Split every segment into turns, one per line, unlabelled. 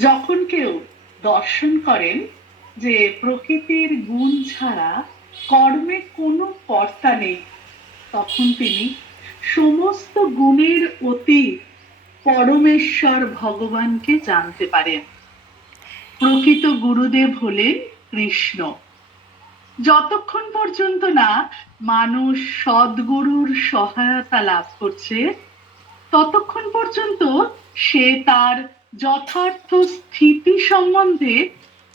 যখন কেউ দর্শন করেন যে প্রকৃতির গুণ ছাড়া কর্মে কোনো কর্তা নেই, তখন তিনি সমস্ত গুণের অতীত পরমেশ্বর ভগবানকে জানতে পারেন। প্রকৃত গুরুদেব হলেন কৃষ্ণ। যতক্ষণ পর্যন্ত না মানুষ সদ্গুরুর সহায়তা লাভ করছে, ততক্ষণ পর্যন্ত সে তার যথার্থ স্থিতি সম্বন্ধে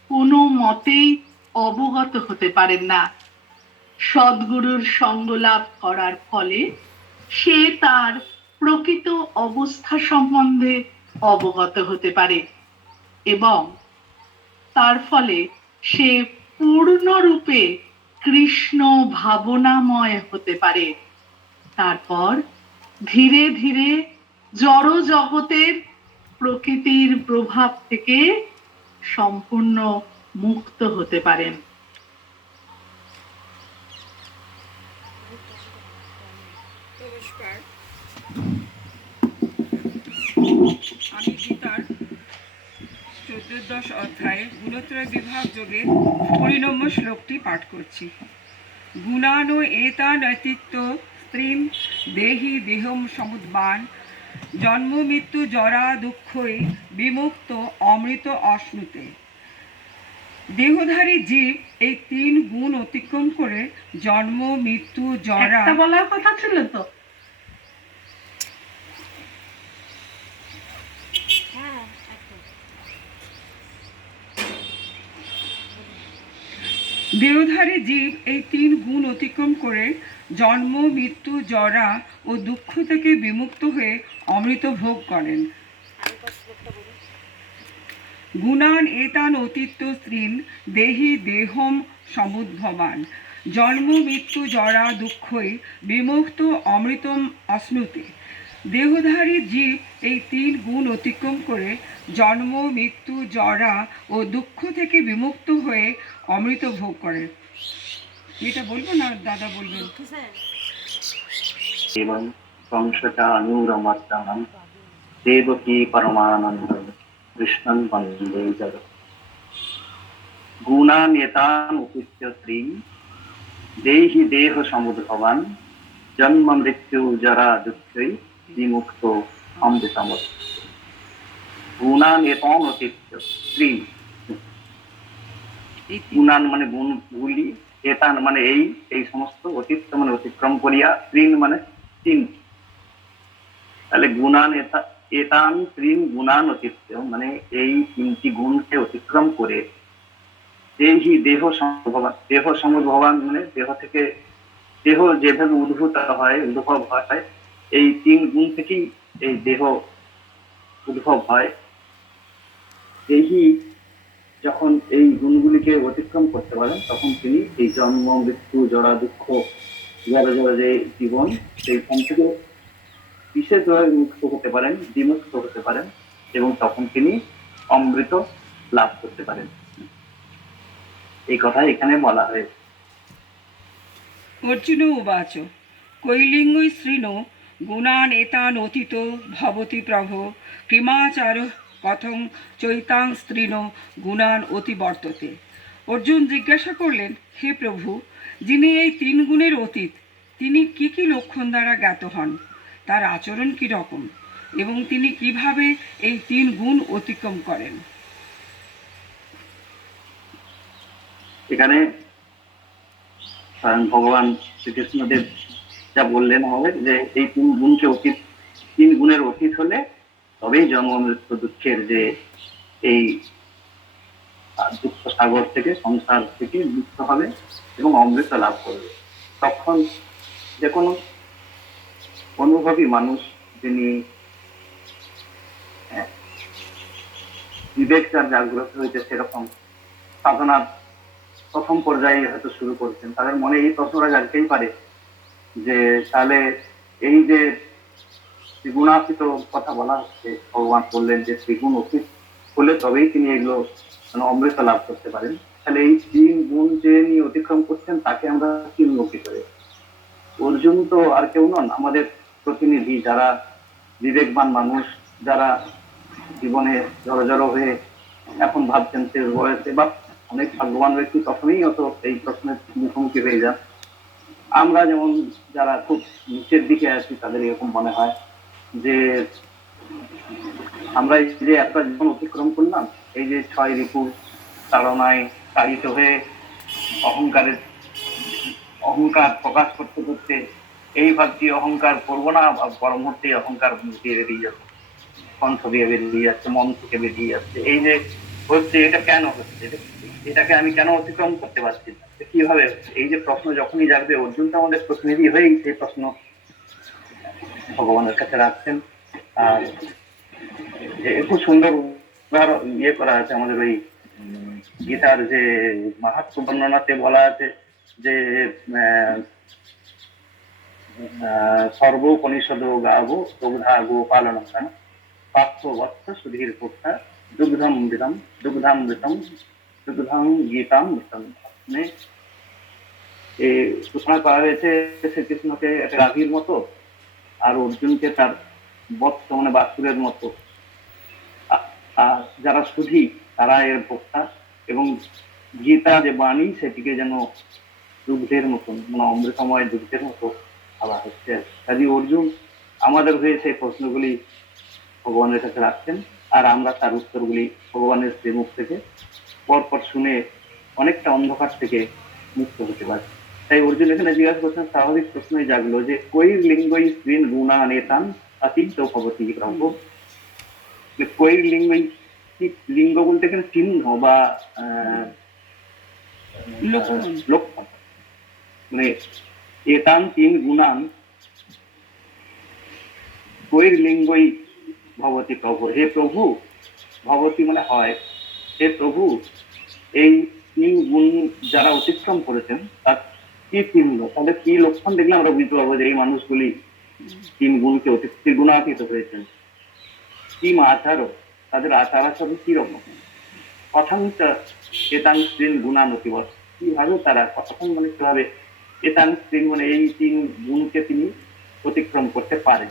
কোনো মতেই অবগত হতে পারেন না। সদ্গুরুর সঙ্গ লাভ করার ফলে সে তার প্রকৃত অবস্থা সম্বন্ধে অবগত হতে পারে এবং তার ফলে সে পূর্ণরূপে কৃষ্ণ ভাবনাময় হতে পারে। তারপর ধীরে ধীরে জড় জগতের প্রকৃতির প্রভাব থেকে সম্পূর্ণ মুক্ত হতে পারেন।
চতুর্দশ অধ্যায়ে গুণত্রয় বিভাগ যোগে নম্বর শ্লোকটি পাঠ করছি। গুণানো এতান অতিত্ব স্ত্রীম দেহি দেহম সমুদ্বান জন্ম মৃত্যু জরা দুঃখই বিমুক্ত অমৃত অশ্নুতে দেহধারী জীব এই তিন গুণ অতিক্রম করে জন্ম মৃত্যু জরা
বলার কথা ছিল তো।
দেহধারী জীব এই তিন গুণ অতিক্রম করে জন্ম মৃত্যু জরা ও দুঃখ থেকে বিমুক্ত হয়ে অমৃত ভোগ করেন। গুণান এতান অতীত্য স্ত্রীন দেহি দেহম সমুদ্ভবান। জন্ম মৃত্যু জরা দুঃখই বিমুক্ত অমৃতম অশ্নুতে দেহধারী জীব এই তিন গুণ অতিক্রম করে জন্ম মৃত্যু জরা ও দুঃখ থেকে বিমুক্ত হয়ে অমৃত ভোগ করে। এটা বলব না দাদা বলবেন?
एवं वंशचानूरमर्दनं देवकी परमानन्दं कृष्णं वन्दे जगत् गुणान्यतान् उपृत्य स्त्रीं देहि देहसमुद्भवान् जन्म मृत्यु जरा दुःखै विमुक्तो अमृतमत् গুণান অতীত্য স্ত্রী
এই তিন-
গুণান মানে গুণগুলি এতান মানে এই এই সমস্ত অতীত মানে অতিক্রম করিয়া ত্রিন মানে তিন তাহলে গুণান এতান ত্রিন গুণান অতীত্য মানে এই তিনটি গুণকে অতিক্রম করে দেহি দেহ সমভবান দেহ সমভবান মানে দেহ থেকে দেহ যেভাবে উদ্ভূত হয়, উদ্ভব হয়, এই তিন গুণ থেকেই এই দেহ উদ্ভব হয়। এই যখন এই গুণগুলিকে অতিক্রম করতে পারেন, তখন তিনি এই জন্ম, মৃত্যু জরা দুঃখ জরা জরা যে জীবন, সেইখান থেকে বিশেষভাবে মুক্ত হতে পারেন, বিমুক্ত হতে পারেন এবং তখন তিনি অমৃত লাভ করতে পারেন। এই কথা এখানে বলা হয়েছে।
অর্জুন উবাচ, কৈলিঙ্গ শৃণ গুণান এতান অতীত ভবতি প্রভ, কিমাচার কথং চৈতাং স্ত্রীণ গুণান অতিবর্ততে। অর্জুন জিজ্ঞাসা করলেন, হে প্রভু, যিনি এই তিন গুণের অতীত, তিনি কি কি লক্ষণ দ্বারা জ্ঞাত হন? তার আচরণ কি রকম এবং তিনি কীভাবে এই তিন গুণ অতিক্রম করেন?
এখানে স্বয়ং ভগবান শ্রীকৃষ্ণদেব যা বললেন আমাদের যে এই তিন গুণকে অতীত, তিন গুণের অতীত হলে তবেই জন্ম মৃত্যু দুঃখের যে এই দুঃখ সাগর থেকে, সংসার থেকে মুক্ত হবে এবং অমৃত লাভ করবে। তখন যে কোনো অনুভবী মানুষ যিনি বিবেক যার জাগ্রত হয়েছে সেরকম সাধনার প্রথম পর্যায়ে হয়তো শুরু করছেন। তাদের মনে এই প্রশ্নটা জানতেই পারে যে তাহলে এই যে ত্রিগুণাতীত কথা বলা হচ্ছে, ভগবান বললেন যে ত্রিগুণ অতীত হলে তবেই তিনি এগুলো মানে অমৃত লাভ করতে পারেন। তাহলে এই তিন গুণ যে নিয়ে অতিক্রম করছেন, তাকে আমরা কি উন্নতি করে অর্জুন তো আর কেউ নন, আমাদের প্রতিনিধি যারা বিবেকবান মানুষ, যারা জীবনে জড়ো জড়ো হয়ে এখন ভাবছেন শেষ বয়সে, বা অনেক ভাগ্যবান ব্যক্তি তখনই অত এই প্রশ্নের মুখোমুখি হয়ে যান। আমরা যেমন যারা খুব নিচের দিকে আছি, তাদের এরকম মনে হয় যে আমরা এই যে একটা জীবন অতিক্রম করলাম, এই যে ছয় ঋতু তাড়নায় তাড়িত হয়ে অহংকারের অহংকার প্রকাশ করতে করতে এই ভাবছি অহংকার করব না পর মুহূর্তে অহংকার দিয়ে বেরিয়ে যাচ্ছে। কণ্ঠ দিয়ে বেরিয়ে যাচ্ছে, মন থেকে বেরিয়ে যাচ্ছে। এই যে হচ্ছে, এটা কেন হচ্ছে? এটা- এটাকে আমি কেন অতিক্রম করতে পারছি না? কীভাবে? এই যে প্রশ্ন যখনই জাগবে, অর্জুন তো আমাদের প্রতিনিধি হয়েই সেই প্রশ্ন ভগবানের কাছে রাখছেন। আর খুব সুন্দর ইয়ে করা আছে আমাদের ওই গীতার যে মাহাত্ম বর্ণনাতে বলা আছে যে সর্বোপনিষদ গাবো দুগ্ধা গোপালন পার্থ বৎস সুধীর পুত্র দুগ্ধম মৃতম দুগ্ধামৃতম দুগ্ধাম মৃতম মানে এই ঘোষণা করা হয়েছে শ্রীকৃষ্ণকে একটা গাভীর মতো আর অর্জুনকে তার বৎস মানে বাসুরের মতো আর যারা সুধী তারা এর ভোক্তা এবং গীতা যে বাণী সেটিকে যেন দুগ্ধের মতন মানে অমৃতময় দুগ্ধের মতো ভাবা হচ্ছে কাজী অর্জুন আমাদের হয়ে সেই প্রশ্নগুলি ভগবানের কাছে রাখছেন। আর আমরা তার উত্তরগুলি ভগবানের সে মুখ থেকে পরপর শুনে অনেকটা অন্ধকার থেকে মুক্ত হতে পারি। তাই অর্জুন এখানে জিজ্ঞাসা করছেন স্বাভাবিক প্রশ্নই জাগলো যে কই লিঙ্গই স্ত্রীন গুণা নেতান অতীত ভবতী প্রভু যে কই লিঙ্গই লিঙ্গ বলতে এখানে চিহ্ন বা।
লক্ষণ
মানে এতান তিন গুণান কৈর লিঙ্গই ভবতী প্রভু। হে প্রভু, ভবতী মানে হয়। হে প্রভু, এই তিন গুণ যারা অতিক্রম করেছেন, তার কি চিহ্ন তাদের কি লক্ষণ দেখলে আমরা বুঝতে পারব যে এই মানুষগুলি তিন গুণকে অতি, ত্রিগুণাতীত হয়েছেন। কি আচারও? তাদের আচার আচরণ কি রকম কথাংশ এতাং স্ত্রীন গুণানতিবর কীভাবে তারা কখন মানে কীভাবে এই তিন গুণকে তিনি অতিক্রম করতে পারে।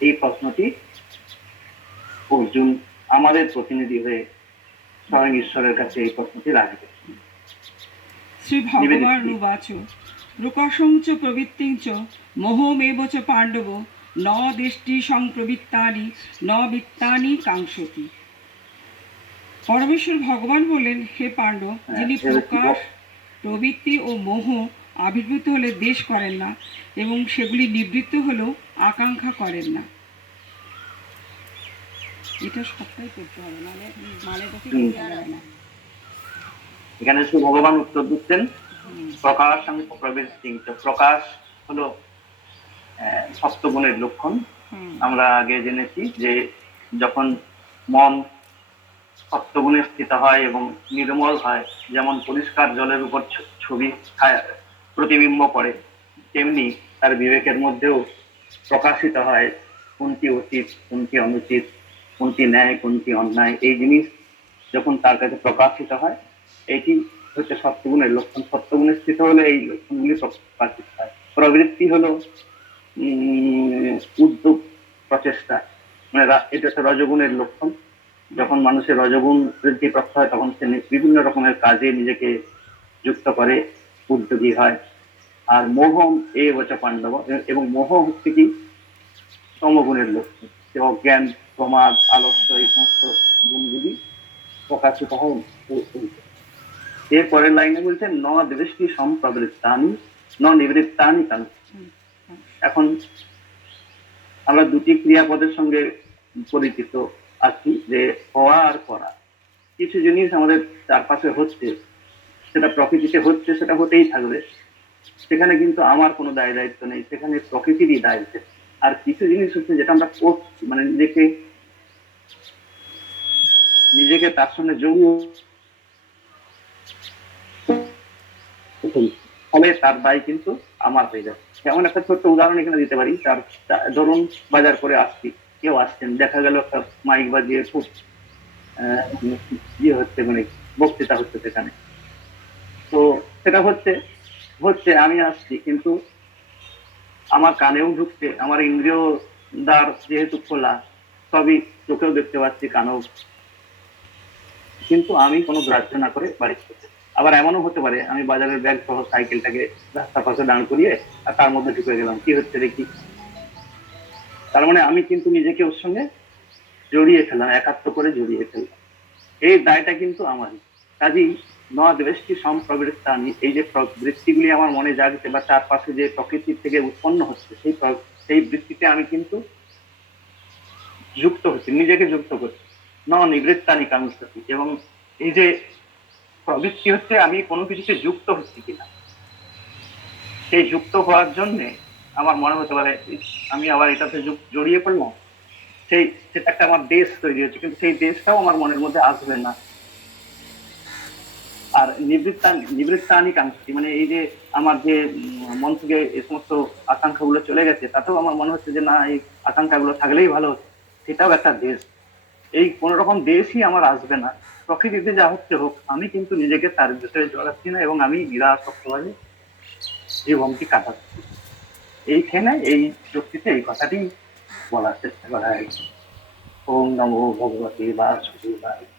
এই প্রশ্নটি অর্জুন আমাদের প্রতিনিধি হয়ে স্বয়ং ঈশ্বরের কাছে এই প্রশ্নটি
শ্রী ভগবান উবাচ চ প্রবৃত্তিং চ মোহমেব চ পাণ্ডব ন দৃষ্টি সংপ্রবৃত্তানি ন বিত্তানি কাঙ্ক্ষতি পরমেশ্বর ভগবান বলেন হে পাণ্ডব যিনি
হ্যাঁ,
প্রকাশ? প্রবৃত্তি ও মোহ আবির্ভূত হলে দেশ করেন না এবং সেগুলি নিবৃত্ত হলেও আকাঙ্ক্ষা করেন না। এটা সবটাই করতে হবে নাহলে মানে তোকে
হুম।
বোঝা যাবে না।
এখানে শুধু ভগবান উত্তর দিচ্ছেন। প্রকাশ আমি প্রবৃত্তি তো প্রকাশ হলো সপ্তগুণের লক্ষণ। আমরা আগে জেনেছি যে যখন মন সপ্তগুণে স্থিত হয় এবং নির্মল হয়। যেমন পরিষ্কার জলের উপর ছবি প্রতিবিম্ব পড়ে, তেমনি তার বিবেকের মধ্যেও প্রকাশিত হয় কোনটি উচিত কোনটি অনুচিত, কোনটি ন্যায়, কোনটি অন্যায়। এই জিনিস যখন তার কাছে প্রকাশিত হয়, এটি হচ্ছে সপ্তগুণের লক্ষণ। সপ্তগুণে স্থিত হলে এই লক্ষণগুলি প্রকাশিত হয়। প্রবৃত্তি হলো উদ্যোগ, প্রচেষ্টা। মানে এটা হচ্ছে রজগুণের লক্ষণ। যখন মানুষের রজগুণ বৃদ্ধি প্রাপ্ত হয়, তখন সে বিভিন্ন রকমের কাজে নিজেকে যুক্ত করে, উদ্যোগী হয়। আর মোহ এ বচ পাণ্ডব, এবং মোহ হচ্ছে কি? সমগুণের লক্ষণ যে অজ্ঞান প্রমাদ, আলস্য, এই সমস্ত গুণগুলি প্রকাশিত ও- এর পরের লাইনে বলছে ন দৃষ্টি সম্প্রবৃত্তানি, ন নিবৃত্তানি কান এখন আমরা দুটি ক্রিয়াপদের সঙ্গে পরিচিত। আছি যে হওয়া আর করা। কিছু জিনিস আমাদের চারপাশে হচ্ছে, সেটা প্রকৃতিতে হচ্ছে, সেটা হতেই থাকবে। সেখানে কিন্তু আমার কোনো দায় দায়িত্ব নেই, সেখানে প্রকৃতিরই দায়িত্ব। আর কিছু জিনিস হচ্ছে যেটা আমরা করছি মানে নিজেকে নিজেকে তার সঙ্গে জড়িয়ে ফলে তার দায় কিন্তু আমার হয়ে যায় যেমন একটা ছোট্ট উদাহরণ এখানে দিতে পারি, তার ধরুন বাজার করে আসছি। কেউ আসছেন। দেখা গেল একটা মাইক বাজিয়ে ইয়ে হচ্ছে মানে বক্তৃতা হচ্ছে সেখানে। তো সেটা হচ্ছে হচ্ছে আমি আসছি কিন্তু আমার কানেও ঢুকছে, আমার ইন্দ্রিয় দ্বার যেহেতু খোলা, সবই চোখেও দেখতে পাচ্ছি, কানেও। কিন্তু আমি কোনো গ্রাহ্য না করে বাড়ি আবার এমনও হতে পারে, আমি বাজারের ব্যাগ সহ সাইকেলটাকে রাস্তার পাশে দাঁড় করিয়ে আর তার মধ্যে ঢুকে গেলাম। কি হচ্ছে দেখি? তার মানে আমি কিন্তু নিজেকে ওর সঙ্গে জড়িয়ে ফেললাম, একাত্ম করে জড়িয়ে ফেললাম। এই দায়টা কিন্তু আমারই। কাজেই নদ বেশটি সম্প্রবৃত্তানি, এই যে বৃত্তিগুলি আমার মনে জাগছে বা চারপাশে যে প্রকৃতির থেকে উৎপন্ন হচ্ছে, সেই সেই বৃত্তিতে আমি কিন্তু যুক্ত হচ্ছি, নিজেকে যুক্ত করছি। ন নিবৃত্তানি কামিষ্ঠতি এবং এই যে প্রবৃত্তি হচ্ছে আমি কোনো কিছুতে যুক্ত হচ্ছি কিনা। সেই যুক্ত হওয়ার জন্য আমার মনে হতে পারে আমি আবার এটাতে জড়িয়ে পড়লাম সেই, সেটা একটা আমার দেশ তৈরি হচ্ছে, কিন্তু সেই দেশটাও আমার মনের মধ্যে আসবে না। আর নিবৃত্তা নিবৃত্তানি কাঙ্ক্ষী মানে এই যে আমার যে মন থেকে এই সমস্ত আকাঙ্ক্ষাগুলো চলে গেছে, তাতেও আমার মনে হচ্ছে যে, না, এই আকাঙ্ক্ষাগুলো থাকলেই ভালো সেটাও একটা দেশ। এই কোন রকম দেশই আমার আসবে না। প্রকৃতিতে যা হচ্ছে হোক, আমি কিন্তু নিজেকে তার ভিতরে জড়াচ্ছি না এবং আমি নিরাসক্তভাবে জীবনটি কাটাচ্ছি। এইখানে এই যুক্তিতে এই কথাটি বলার চেষ্টা করা হয়েছে। ওম নমো ভগবতী বাসুদেবায়।